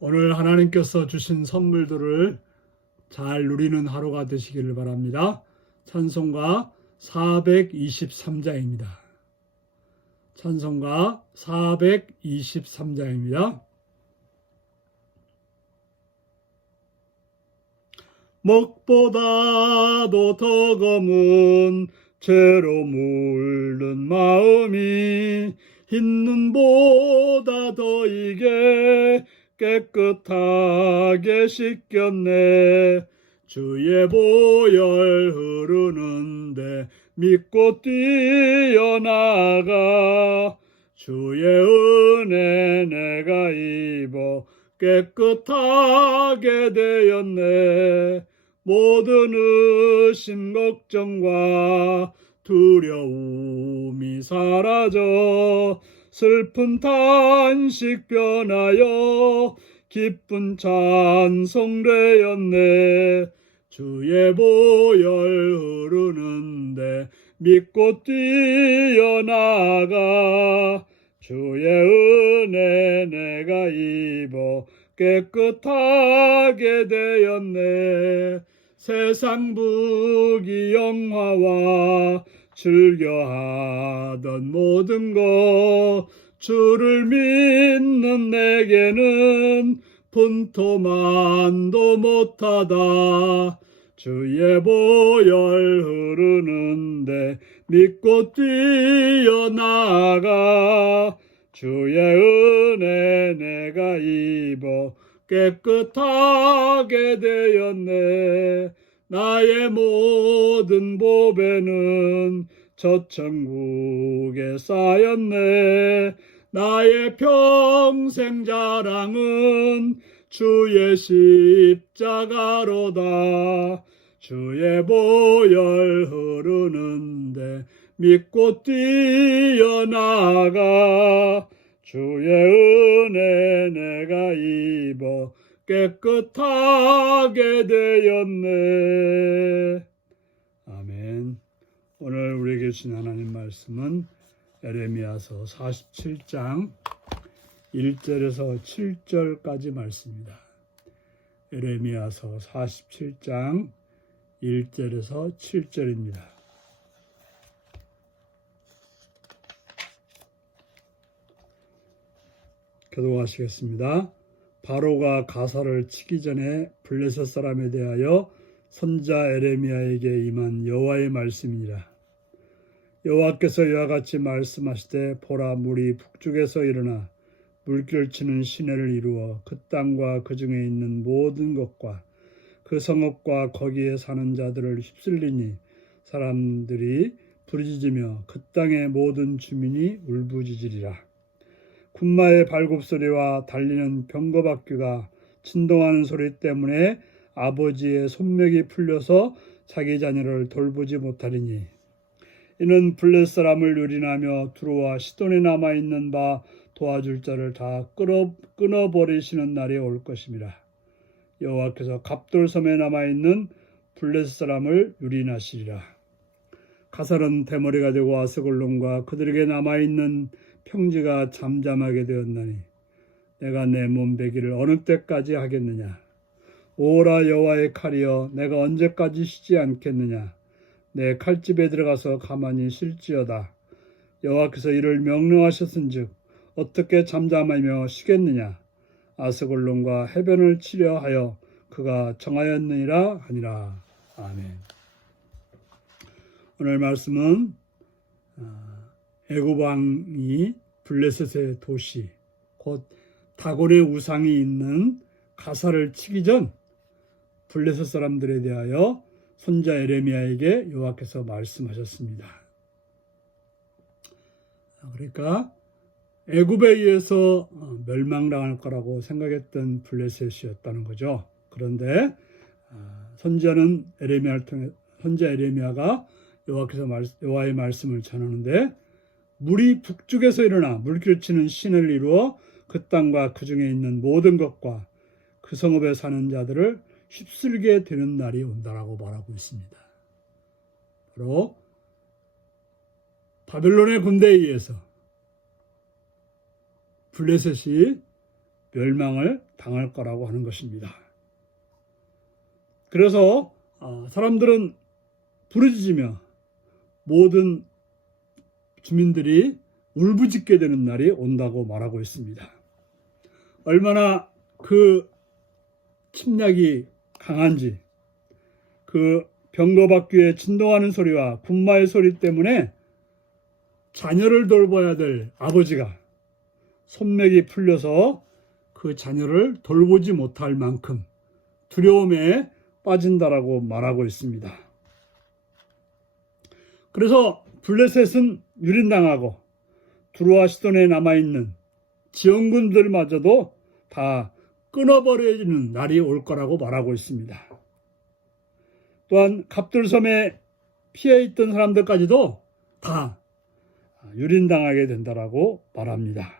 오늘 하나님께서 주신 선물들을 잘 누리는 하루가 되시기를 바랍니다. 찬송가 423장입니다. 찬송가 423장입니다. 먹보다도 더 검은 죄로 물든 마음이 흰 눈보다 더 이게 깨끗하게 씻겼네. 주의 보혈 흐르는데 믿고 뛰어나가. 주의 은혜 내가 입어 깨끗하게 되었네. 모든 의심 걱정과 두려움이 사라져 슬픈 탄식 변하여 기쁜 찬송 되었네. 주의 보혈 흐르는데 믿고 뛰어나가. 주의 은혜 내가 입어 깨끗하게 되었네. 세상 부귀영화와 즐겨하던 모든 것 주를 믿는 내게는 분토만도 못하다. 주의 보혈 흐르는데 믿고 뛰어나가. 주의 은혜 내가 입어 깨끗하게 되었네. 나의 모든 보배는 저 천국에 쌓였네. 나의 평생 자랑은 주의 십자가로다. 주의 보혈 흐르는데 믿고 뛰어나가. 주의 은혜 내가 입어 깨끗하게 되었네. 아멘. 오늘 우리에게 주신 하나님 말씀은 에레미야서 47장 1절에서 7절까지 말씀입니다. 에레미야서 47장 1절에서 7절입니다. 교독하시겠습니다. 바로가 가사를 치기 전에 블레셋 사람에 대하여 선자 에레미야에게 임한 여호와의 말씀이니라. 여호와께서 이와 같이 말씀하시되 보라, 물이 북쪽에서 일어나 물결 치는 시내를 이루어 그 땅과 그 중에 있는 모든 것과 그 성읍과 거기에 사는 자들을 휩쓸리니 사람들이 부르짖으며 그 땅의 모든 주민이 울부짖으리라. 군마의 발굽소리와 달리는 병거바퀴가 진동하는 소리 때문에 아버지의 손뼉이 풀려서 자기 자녀를 돌보지 못하리니 이는 블레셋 사람을 유린하며 두로와 시돈에 남아있는 바 도와줄 자를 다 끊어버리시는 날이 올 것입니다. 여호와께서 갑돌섬에 남아있는 블레셋 사람을 유린하시리라. 가살은 대머리가 되고 아스글론과 그들에게 남아있는 평지가 잠잠하게 되었나니 내가 내 몸베기를 어느 때까지 하겠느냐. 오라 여호와의 칼이여, 내가 언제까지 쉬지 않겠느냐. 내 칼집에 들어가서 가만히 쉴지어다. 여호와께서 이를 명령하셨은즉 어떻게 잠잠하며 쉬겠느냐. 아스글론과 해변을 치려 하여 그가 정하였느니라 하니라. 아멘. 오늘 말씀은 애굽 왕이 블레셋의 도시 곧 다곤의 우상이 있는 가사를 치기 전 블레셋 사람들에 대하여 선자 에레미야에게 여호와께서 말씀하셨습니다. 그러니까 애굽에 의해서 멸망당할 거라고 생각했던 블레셋이었다는 거죠. 그런데 선자 에레미야가 여호와의 말씀을 전하는데 물이 북쪽에서 일어나 물결치는 신을 이루어 그 땅과 그 중에 있는 모든 것과 그 성읍에 사는 자들을 휩쓸게 되는 날이 온다라고 말하고 있습니다. 바로 바벨론의 군대에 의해서 블레셋이 멸망을 당할 거라고 하는 것입니다. 그래서 사람들은 부르짖으며 모든 주민들이 울부짖게 되는 날이 온다고 말하고 있습니다. 얼마나 그 침략이 강한지, 그 병거바퀴에 진동하는 소리와 군마의 소리 때문에 자녀를 돌봐야 될 아버지가 손맥이 풀려서 그 자녀를 돌보지 못할 만큼 두려움에 빠진다라고 말하고 있습니다. 그래서 블레셋은 유린당하고 두로와 시돈에 남아있는 지원군들마저도 다 끊어버려지는 날이 올 거라고 말하고 있습니다. 또한 갑들섬에 피해 있던 사람들까지도 다 유린당하게 된다라고 말합니다.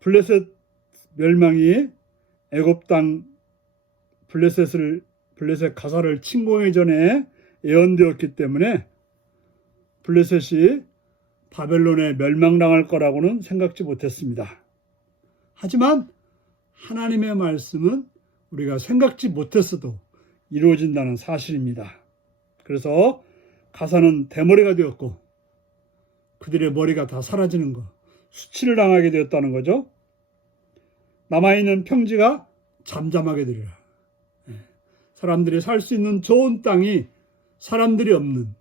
블레셋 멸망이 애굽 땅 블레셋 가사를 침공하기 전에 예언되었기 때문에 블레셋이 바벨론에 멸망당할 거라고는 생각지 못했습니다. 하지만 하나님의 말씀은 우리가 생각지 못했어도 이루어진다는 사실입니다. 그래서 가사는 대머리가 되었고 그들의 머리가 다 사라지는 것, 수치를 당하게 되었다는 거죠. 남아있는 평지가 잠잠하게 되리라. 사람들이 살 수 있는 좋은 땅이 사람들이 없는,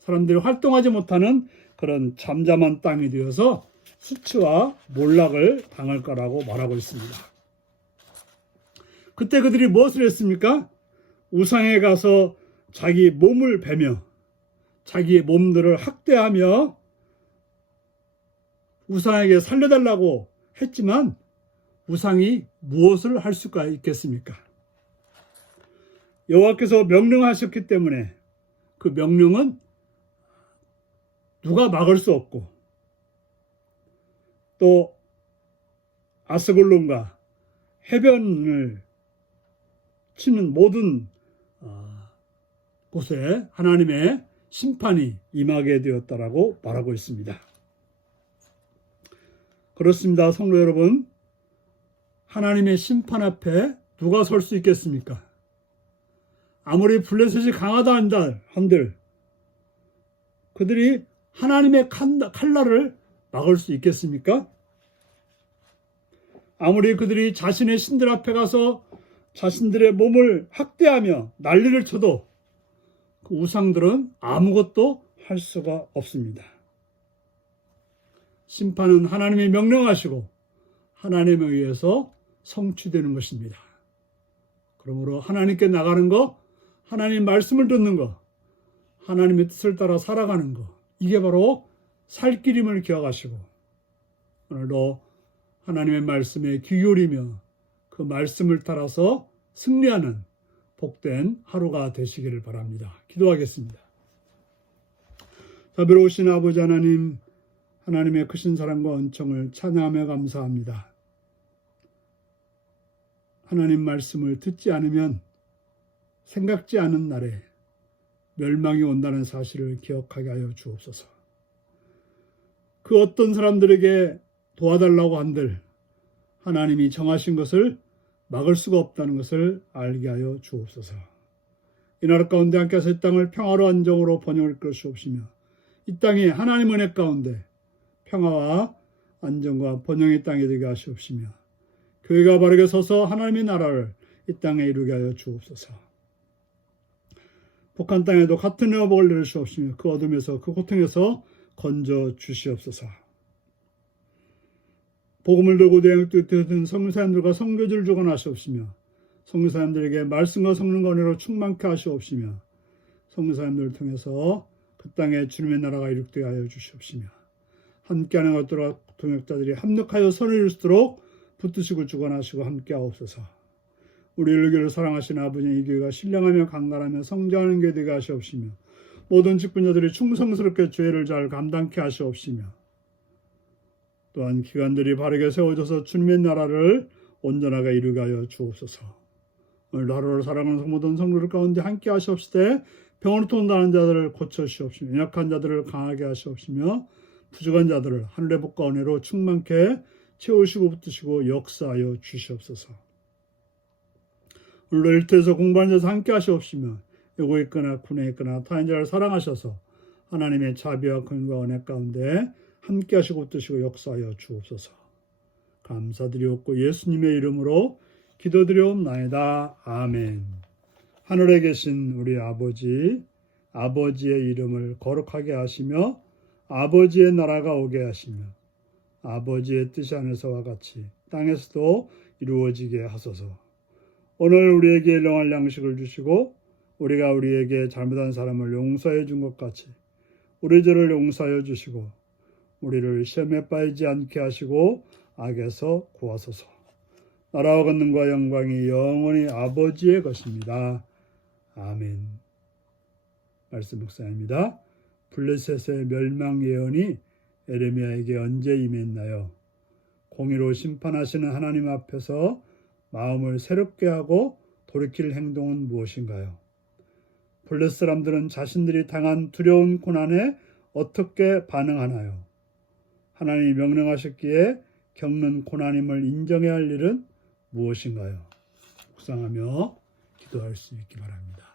사람들이 활동하지 못하는 그런 잠잠한 땅이 되어서 수치와 몰락을 당할 거라고 말하고 있습니다. 그때 그들이 무엇을 했습니까? 우상에 가서 자기 몸을 베며 자기의 몸들을 학대하며 우상에게 살려달라고 했지만 우상이 무엇을 할 수가 있겠습니까? 여호와께서 명령하셨기 때문에 그 명령은 누가 막을 수 없고 또 아스글론과 해변을 치는 모든 곳에 하나님의 심판이 임하게 되었다라고 말하고 있습니다. 그렇습니다. 성도 여러분, 하나님의 심판 앞에 누가 설 수 있겠습니까? 아무리 블레셋이 강하다 한들 그들이 하나님의 칼날을 막을 수 있겠습니까? 아무리 그들이 자신의 신들 앞에 가서 자신들의 몸을 학대하며 난리를 쳐도 그 우상들은 아무것도 할 수가 없습니다. 심판은 하나님이 명령하시고 하나님에 의해서 성취되는 것입니다. 그러므로 하나님께 나가는 거, 하나님 말씀을 듣는 거, 하나님의 뜻을 따라 살아가는 거, 이게 바로 살 길임을 기억하시고 오늘도 하나님의 말씀에 귀 기울이며 그 말씀을 따라서 승리하는 복된 하루가 되시기를 바랍니다. 기도하겠습니다. 자비로우신 아버지 하나님, 하나님의 크신 사랑과 은총을 찬양하며 감사합니다. 하나님 말씀을 듣지 않으면 생각지 않은 날에 멸망이 온다는 사실을 기억하게 하여 주옵소서. 그 어떤 사람들에게 도와달라고 한들 하나님이 정하신 것을 막을 수가 없다는 것을 알게 하여 주옵소서. 이 나라 가운데 함께하사 이 땅을 평화로 안정으로 번영할 것이옵시며 이 땅이 하나님 은혜 가운데 평화와 안정과 번영의 땅이 되게 하시옵시며 교회가 바르게 서서 하나님의 나라를 이 땅에 이루게 하여 주옵소서. 북한 땅에도 같은 회복을 내리시옵시며 그 어둠에서 그 고통에서 건져 주시옵소서. 복음을 들고 대행되던 성교사님들과 성교지를 주관하시옵시며 성교사님들에게 말씀과 성령과 은혜로 충만케 하시옵시며 성교사님들을 통해서 그 땅에 주님의 나라가 이룩되게 하여 주시옵시며 함께하는 것들과 동역자들이 합력하여 선을 이룰수록 붙드시고 주관하시고 함께하옵소서. 우리 일교를 사랑하시는 아버지 이 교회가 신령하며 강건하며 성장하는 교회 되게 하시옵시며 모든 직분자들이 충성스럽게 죄를 잘 감당케 하시옵시며 또한 기관들이 바르게 세워져서 주님의 나라를 온전하게 이루게 하여 주옵소서. 오늘 하루를 사랑하는 모든 성도들 가운데 함께 하시옵시되 병으로 통하는 자들을 고쳐주시옵시며 연약한 자들을 강하게 하시옵시며 부족한 자들을 하늘의 복과 은혜로 충만케 채우시고 붙드시고 역사하여 주시옵소서. 오늘도 일터에서 공부하는 자들 함께 하시옵시며 여고 있거나 군에 있거나 타인 자를 사랑하셔서 하나님의 자비와 긍휼과 은혜 가운데 함께 하시고 붙드시고 역사하여 주옵소서. 감사드리옵고 예수님의 이름으로 기도드리옵나이다. 아멘. 하늘에 계신 우리 아버지, 아버지의 이름을 거룩하게 하시며 아버지의 나라가 오게 하시며 아버지의 뜻이 하늘에서와 같이 땅에서도 이루어지게 하소서. 오늘 우리에게 일용할 양식을 주시고 우리가 우리에게 잘못한 사람을 용서해 준 것 같이 우리 죄를 용서하여 주시고 우리를 시험에 빠지지 않게 하시고 악에서 구하소서. 나라와 권능과 영광이 영원히 아버지의 것입니다. 아멘. 말씀 묵상입니다. 블레셋의 멸망 예언이 에레미야에게 언제 임했나요? 공의로 심판하시는 하나님 앞에서 마음을 새롭게 하고 돌이킬 행동은 무엇인가요? 블레셋 사람들은 자신들이 당한 두려운 고난에 어떻게 반응하나요? 하나님이 명령하셨기에 겪는 고난임을 인정해야 할 일은 무엇인가요? 묵상하며 기도할 수 있기 바랍니다.